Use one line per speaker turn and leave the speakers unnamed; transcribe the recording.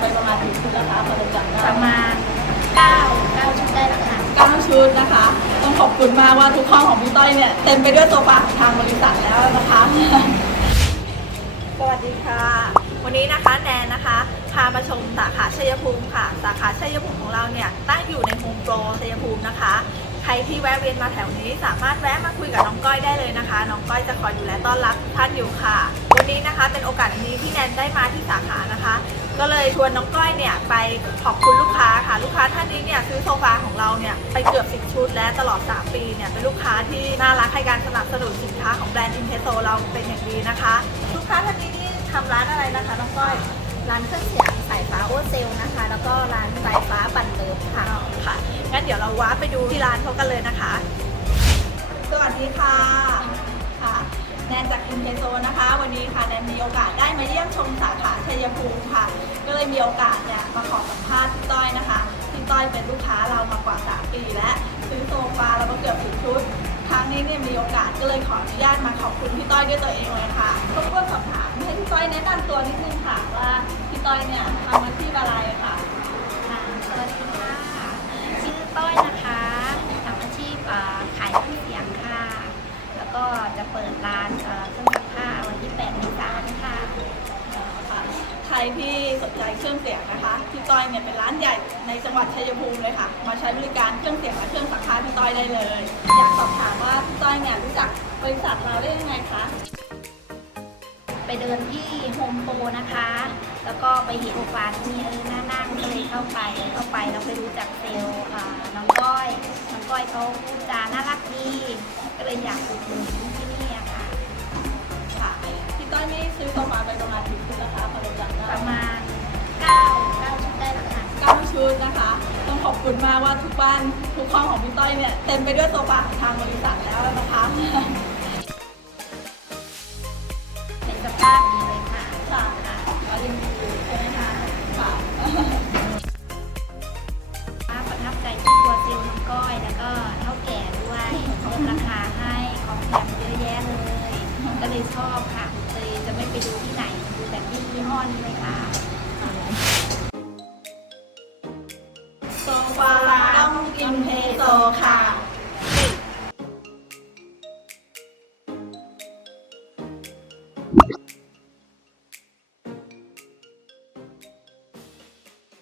ไปประมาณกี่ชุดแล้วคะพอจะจำได้
ประมาณ9 9ชุดได้แล้วค่ะ
เก้าชุดนะคะ ต้องขอบคุณมากว่าทุกห้องของพี่ต้อยเนี่ยเต็มไปด้วยโซฟาของทางบริษัทแล้วนะคะ
สวัสดีค่ะ วันนี้นะคะแนนนะคะพามาชมสาขาชัยภูมิค่ะ สาขาชัยภูมิของเราเนี่ยตั้งอยู่ในโฮมโปรชัยภูมินะคะใครที่แวะเวียนมาแถวนี้สามารถแวะมาคุยกับน้องก้อยได้เลยนะคะ น้องก้อยจะคอยดูแลต้อนรับทุกท่านอยู่ค่ะ วันนี้นะคะเป็นโอกาสอันนี้ที่แนนได้มาที่สาขานะคะ ก็เลยชวนน้องก้อยเนี่ยไปขอบคุณลูกค้าค่ะลูกค้าท่านนี้เนี่ยซื้อโซฟาของเราเนี่ยไปเกือบ10ชุดและตลอด 3 ปีเนี่ยเป็นลูกค้าที่น่ารักให้การสนับสนุนสินค้าของแบรนด์อินเทโซเราเป็นอย่างดีนะคะ ลูกค้าท่านนี้นี่ทำร้านอะไรนะคะน้องก้อย
ร้านเครื่องเสียงสายฟ้าโอเซลนะคะ แล้วก็ร้านสายฟ้าบันเลิฟค่ะ
ค่ะงั้นเดี๋ยวเราว้าไปดูที่ร้านเขากันเลยนะคะ
สวัสดีค่ะ แนนจากอินเทโซนะคะ วันนี้ค่ะแนนมีโอกาสได้มาเยี่ยมชมสาขาชัยภูมิค่ะ ก็เลยมีโอกาสเนี่ยมาขอสัมภาษณ์พี่ต้อยนะคะพี่ต้อยเป็นลูกค้าเรามากว่า 3 ปีและซื้อโซฟาเรามาเกือบสิบชุดครั้งนี้เนี่ยมีโอกาสก็เลยขออนุญาตมาขอบคุณพี่ต้อยด้วยตัวเองเลยค่ะรบกวนสอบถามให้พี่ต้อยแนะนำตัวนิดนึงค่ะว่าพี่ต้อยเนี่ยทำอาชีพอะไรค่ะ
ค่ะสวัสดีค่ะ ชื่อต้อยนะคะทำอาชีพเอ่อขายเครื่องเสียงค่ะ แล้วก็จะ เปิดร้านเอ่อเครื่องซักผ้าวันที่8เมษายนค่ะ
ค่ะใครที่สนใจเครื่องเสียงนะคะพี่ต้อยเนี่ยเป็นร้านใหญ่ในจังหวัดชัยภูมิเลยค่ะ มาใช้บริการเครื่องเสียงและเครื่องสักผ้าพี่ต้อยได้เลย อยากสอบถามว่าพี่ต้อยเนี่ยรู้จักบริษัทเราได้ยังไงคะ
ไปเดินที่โฮมโปรนะคะ แล้วก็ไปเห็นฟานที่เออหน้านั่งก็เลยเข้าไป เข้าไปแล้วไปรู้จักเซลล์อ่า อยเขาพูดจาน่ารักดี ก็เลยอยากอุดหนุนที่นี่อะค่ะ
ค่ะพี่ต้อยไม่ซื้อโซฟาไปประมาณกี่ชุดแล้วคะพอจะจำได้
ประมาณ9 9ชุดได้ล้วค่ะ
เก้าชุดนะคะ ต้องขอบคุณมากว่าทุกบ้านทุกห้องของพี่ต้อยเนี่ยเต็มไปด้วยโซฟาของทางบริษัทแล้วนะคะ ม
ราคาให้ของแถมเยอะแยะเลย ก็เลยชอบค่ะเลยจะไม่ไปดูที่ไหนดูแต่ที่ยี่ห้อนี้เลยค่ะ
โซฟาต้องกินเพล